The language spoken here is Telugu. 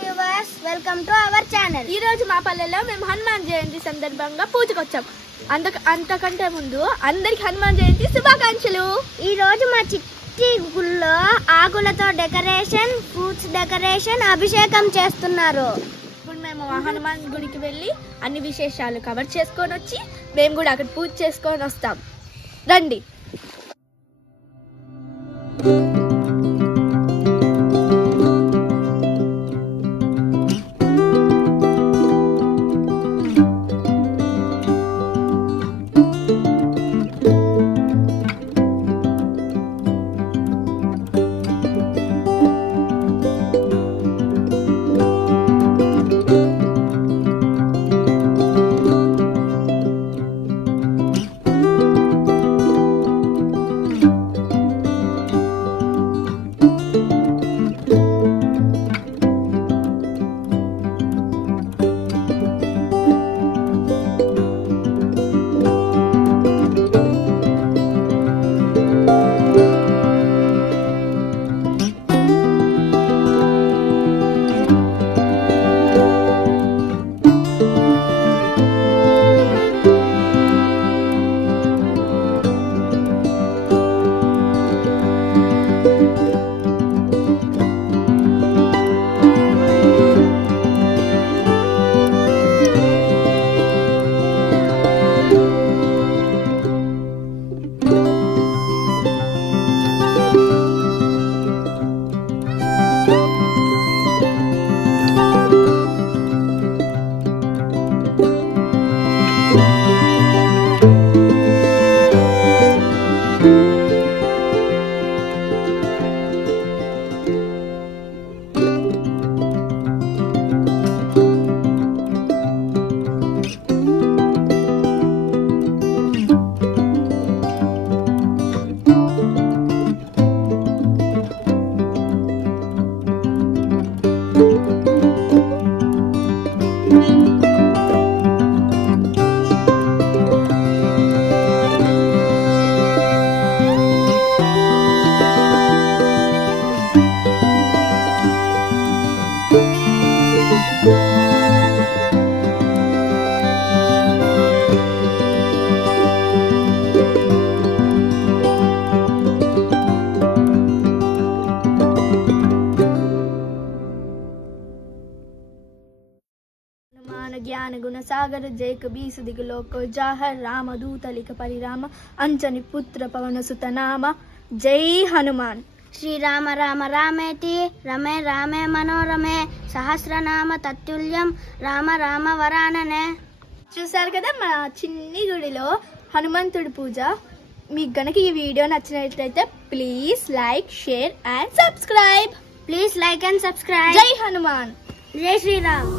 viewers, welcome to our channel. ఈ రోజు మా పల్లెలో మేము హనుమాన్ జయంతి సందర్భంగా పూజకు వచ్చాం. అంతకంటే ముందు అందరికి హనుమాన్ జయంతి శుభాకాంక్షలు. ఈ రోజు మా చిట్టి గుళ్ళో ఆకులతో డెకరేషన్, ఫ్రూట్స్ డెకరేషన్, అభిషేకం చేస్తున్నారు. ఇప్పుడు మేము హనుమాన్ గుడికి వెళ్ళి అన్ని విశేషాలు కవర్ చేసుకొని వచ్చి మేము కూడా అక్కడ పూజ చేసుకొని వస్తాం. రండి. ज्ञान गुण सागर जय कबीर दिगलोक जाहर राम दूत लिख परिराम अंजनी पुत्र पवन सुत नाम जय हनुमान. శ్రీరామ రామ రామేతి రమే రామే మనోరమే సహస్రనామ తత్తుల్యం రామ రామ వరాననే. చూసారు కదా మా చిన్ని గుడిలో హనుమంతుడి పూజ. మీకు గనక ఈ వీడియో నచ్చినట్లయితే please like, share and subscribe. Please like and subscribe. జై హనుమాన్. జై శ్రీరామ్.